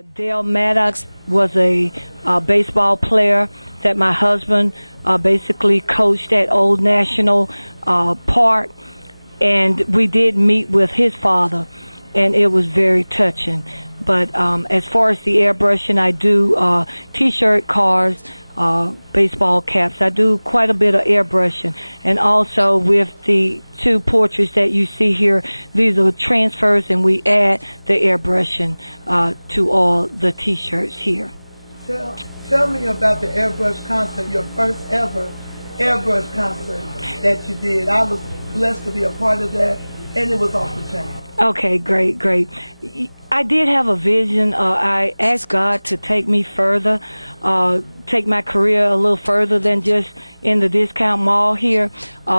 Dale Mattox was a baseball player that my husband basically coached at Old National Park, and we did meet with his father, and it was very touching. But as far as the airbrushing, I do T-shirt, cars, baseball caps. I do quite a bit of airbrushing. And also with the two portraits that you see here, these are transfers, and we add the airbrushing to all the T-shirts here. Tell me about the airbrush concert, your first ever airbrush concert that you did. I was blessed to be a part of that, and it was off the chain. Okay, great. I did have a vision. I asked God to take me further, take my career a little further than just in the discount mall here,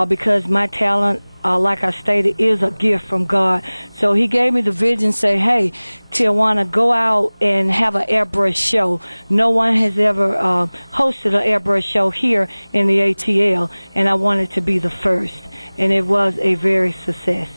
because my talent, like I stated, is a gift from God. So he gave me the vision, say, hey, Tijuana, go out and have an airbrush show. No one has ever hosted an airbrush show here in the ATL, and I wanted to be the first. And it was a very success.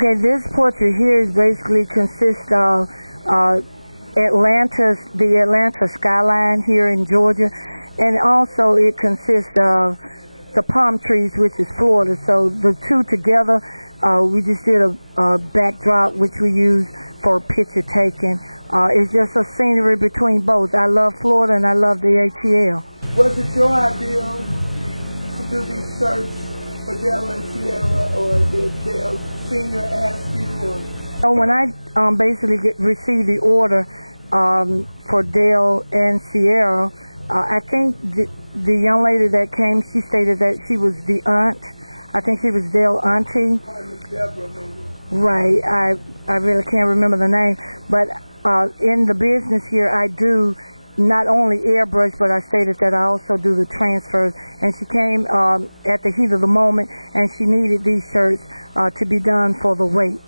Okay, this portrait here is basically consists of the Atlanta skyline here in Georgia, and also it consists of the palm trees, which is Florida. So the two together, we just did a backdrop which we use for picture taking. It's just a scenery between both. I love Florida and I love the ATL. Was it your idea to do these shirts for Dale and Sierra, or did Dale Sr. ask you? So when I basically received the order for Dale and Sierra, I think the young lady that came, she stated that she was the aunt. I think she was Dale's auntie. Deborah, maybe. Right. I really can't remember the name. But in the business here, I do not only airbrush, but I stated that I also do the transfers. And she came at the heat of the moment, and she needed these shirts to be done for the weight.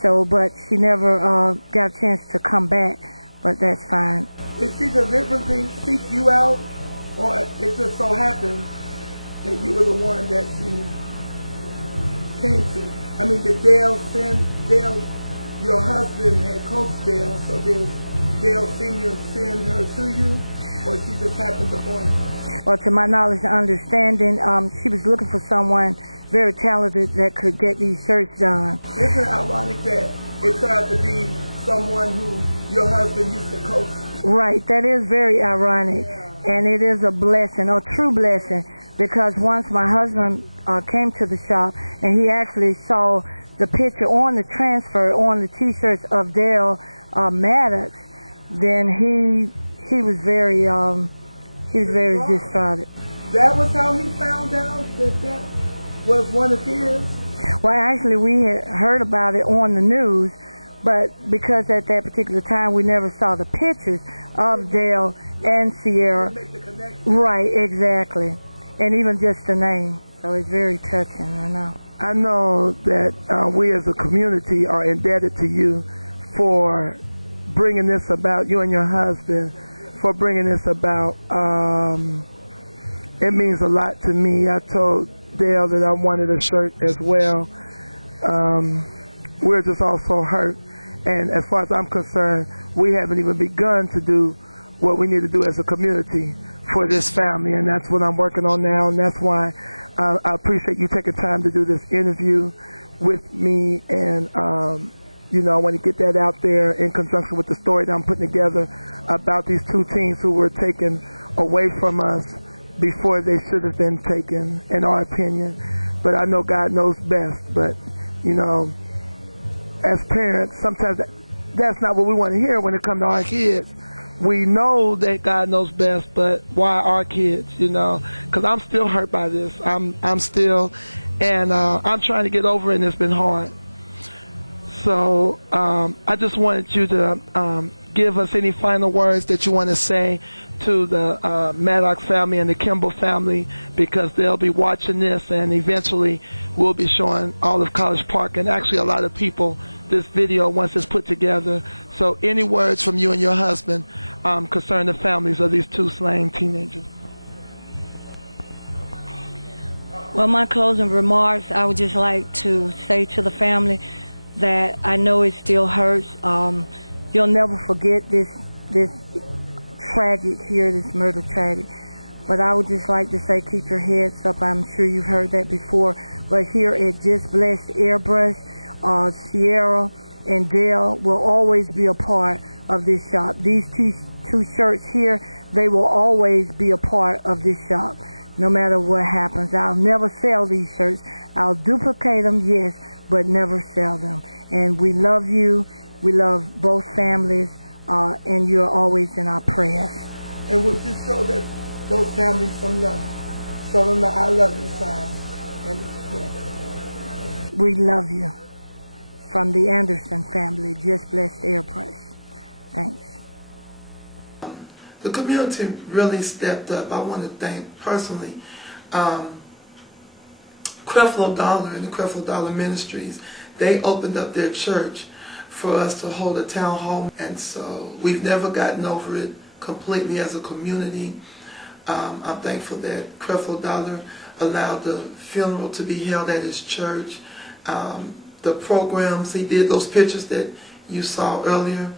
So, but she never got a chance to come back, but that's fine. Did she deliberately seek you out, or it just so happened that you were the one that she came to? I mean, did Dale, your husband had coached Dale, so did Dale Sr. send her to you, or she just happened to find you? Well, to my knowledge and understanding, she was looking for someone very talented that could get these shirts done. Isn't it ironic that it turned out to be someone who your husband used to coach? Right, that is very ironic, and it is a blessing, a true blessing, because once my husband came to the shop and he actually saw the picture on the transfer on the T-shirts of Dale Mattox, then he was very distraught. That was how he found out that was one of his? Well, actually, we had heard about it on the news, but because at that particular time we never saw the pictures of Dale and Sierra. Make the connection. Right, exactly. And even just the name. So it's very touching, I know. I know that we as a community are indebted to you for bringing this about, you and your husband, for bringing this about. It means a lot to me. I told Dale that I wanted a shirt as well. We're just all so hurt. And as far as I'm concerned, we haven't even begun to do what we need to do as a community for this family. And that's what I'm working on now. And that's why I appreciate you taking time to do this interview with me. And, I want to get that out there in conjunction with the story that I'm putting together about these two teens who were taken away from us before they should have been taken, in our opinion. But I know God knows best. But, as parents, sometimes that's not what we want to hear when it comes to our kids. We know that God knows best, but why our kids, Because I'm still hurt by this. I'm still, and I'm trying to get over it, and it's been hard. So I just wanted you to give us any final words that you want to say to the Mattox family and the Kimble family, because they'll be watching this, and eventually we'll be showing all of College Park and actually a lot of people this video once it's put together. So any words from you and your husband concerning the families of these two slain teenagers? Well, my closing remarks, I would just like to say to the family that I know it still hurts. You'll never forget this tragic here, this murder tragic. But I would just like to say, keep your heads up. I'm sure you've heard that before. But here at Just Blessed Airbrush, Sierra and Dale will always be a part of this shop. These two shirts here, they will always be a part of this shop, no matter what happens. I'll never sell these shirts. I'll duplicate them, yes, but never sell them. And we love you. We love both families, and you're always in our prayers. And would you show those families some love? Show them the I love you sign. And we love you. From the Anderson family, Just Blessed Airbrush. Thanks. The community really stepped up. I want to thank personally Creflo Dollar and the Creflo Dollar Ministries. They opened up their church for us to hold a town hall, and so we've never gotten over it completely as a community. I'm thankful that Creflo Dollar allowed the funeral to be held at his church. The programs he did, those pictures that you saw earlier,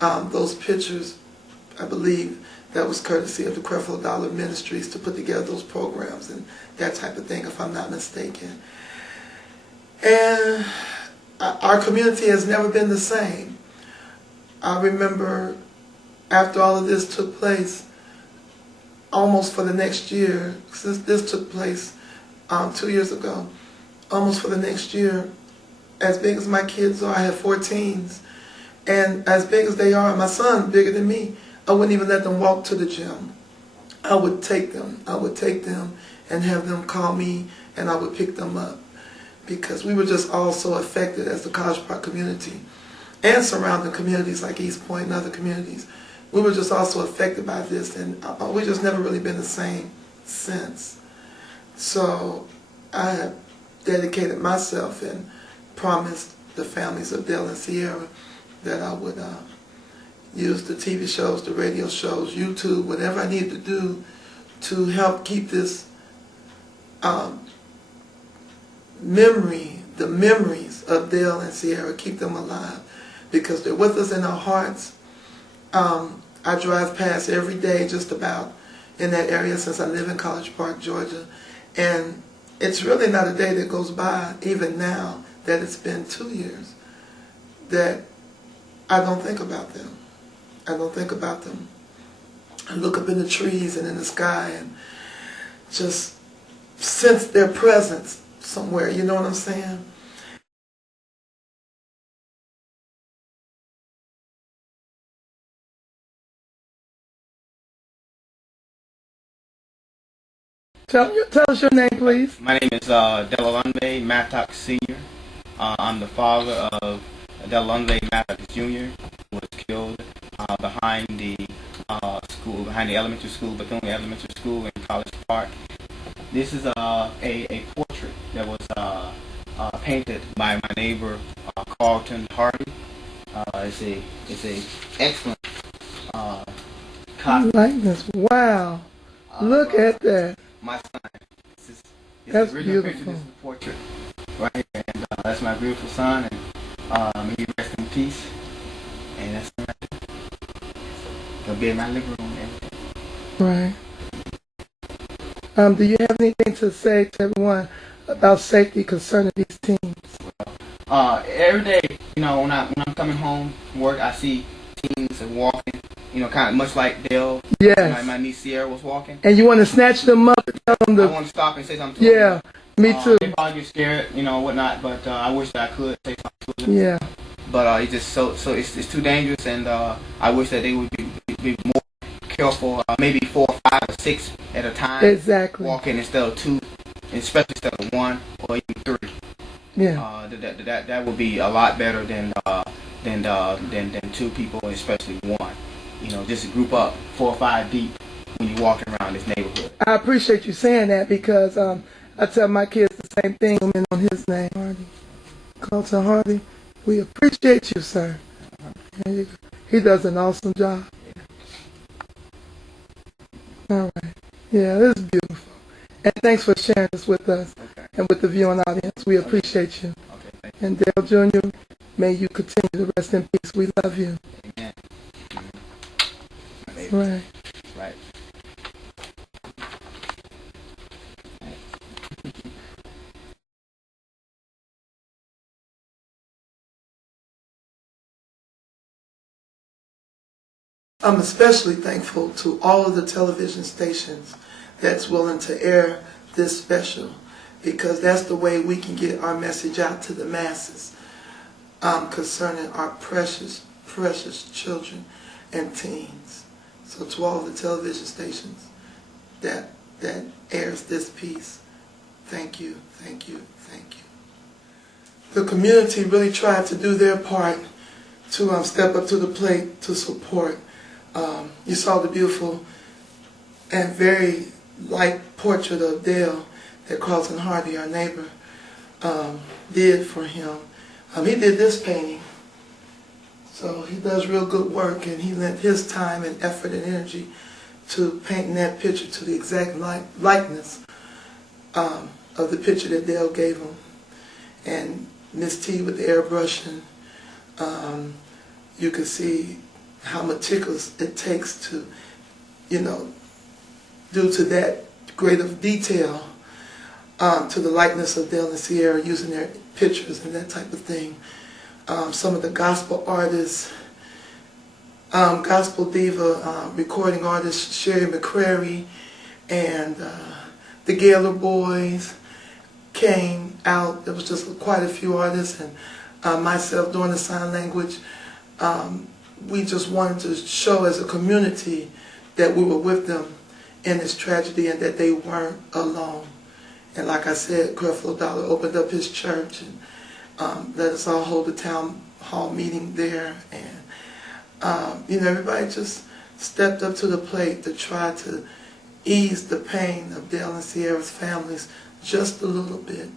those pictures, I believe that was courtesy of the Creflo Dollar Ministries to put together those programs and that type of thing, if I'm not mistaken. And our community has never been the same. I remember after all of this took place, almost for the next year, since this took place 2 years ago, almost for the next year, as big as my kids are, I have 4 teens, and as big as they are, my son's bigger than me, I wouldn't even let them walk to the gym. I would take them and have them call me, and I would pick them up, because we were just all so affected as the College Park community and surrounding communities like East Point and other communities. We were just also affected by this, and we just never really been the same since. So I have dedicated myself and promised the families of Dale and Sierra that I would, use the TV shows, the radio shows, YouTube, whatever I need to do to help keep this the memories of Dale and Sierra, keep them alive, because they're with us in our hearts. I drive past every day just about in that area since I live in College Park, Georgia, and it's really not a day that goes by, even now that it's been 2 years, that I don't think about them. I don't think about them. I look up in the trees and in the sky and just sense their presence somewhere, you know what I'm saying? Tell us your name, please. My name is Delawande Mattox Sr. I'm the father of Delawande Mattox Jr., who was killed behind the elementary school, Bethune Elementary School in College Park. This is a portrait that was painted by my neighbor Carlton Hardy. It's a excellent copy. I like this. Wow! Look at that. My son. This That's is beautiful. Picture, this is the portrait right here, and that's my beautiful son, and may he rest in peace. And that's him right there. He'll be in my living room and everything. Right. Do you have anything to say to everyone about safety concerning these teams? Every day, when I'm coming home from work, I see teens walking. Kind of much like Dale. Yes. My niece Sierra was walking. And you want to snatch them up and tell them to... I want to stop and say something to them. Yeah, me too. They probably get scared, whatnot, but I wish that I could say something to them. Yeah. But it's just so it's too dangerous, and I wish that they would be more careful, maybe 4, 5, or 6 at a time. Exactly. Walking instead of 2, especially instead of 1 or even 3. Yeah. That would be a lot better than 2 people, especially 1. Just group up 4 or 5 deep when you're walking around this neighborhood. I appreciate you saying that, because I tell my kids the same thing on his name, Hardy. Carlton Hardy. We appreciate you, sir. He does an awesome job. All right. Yeah, this is beautiful. And thanks for sharing this with us and with the viewing audience. We appreciate you. And Dale Jr., may you continue to rest in peace. We love you. Amen. Right. Right. I'm especially thankful to all of the television stations that's willing to air this special, because that's the way we can get our message out to the masses concerning our precious, precious children and teens. So to all the television stations that airs this piece, thank you, thank you, thank you. The community really tried to do their part to step up to the plate to support. You saw the beautiful and very light portrait of Dale that Carlton Hardy, our neighbor, did for him. He did this painting. So he does real good work, and he lent his time and effort and energy to painting that picture to the exact likeness of the picture that Dale gave him. And Miss T with the airbrushing, you can see how meticulous it takes to, due to that great of detail, to the likeness of Dale and Sierra, using their pictures and that type of thing. Some of the gospel artists, gospel diva recording artist Sherry McCrary and the Gaylor Boys came out. There was just quite a few artists, and myself doing the sign language. We just wanted to show as a community that we were with them in this tragedy and that they weren't alone. And like I said, Creflo Dollar opened up his church and let us all hold a town hall meeting there, and everybody just stepped up to the plate to try to ease the pain of Dale and Sierra's families just a little bit.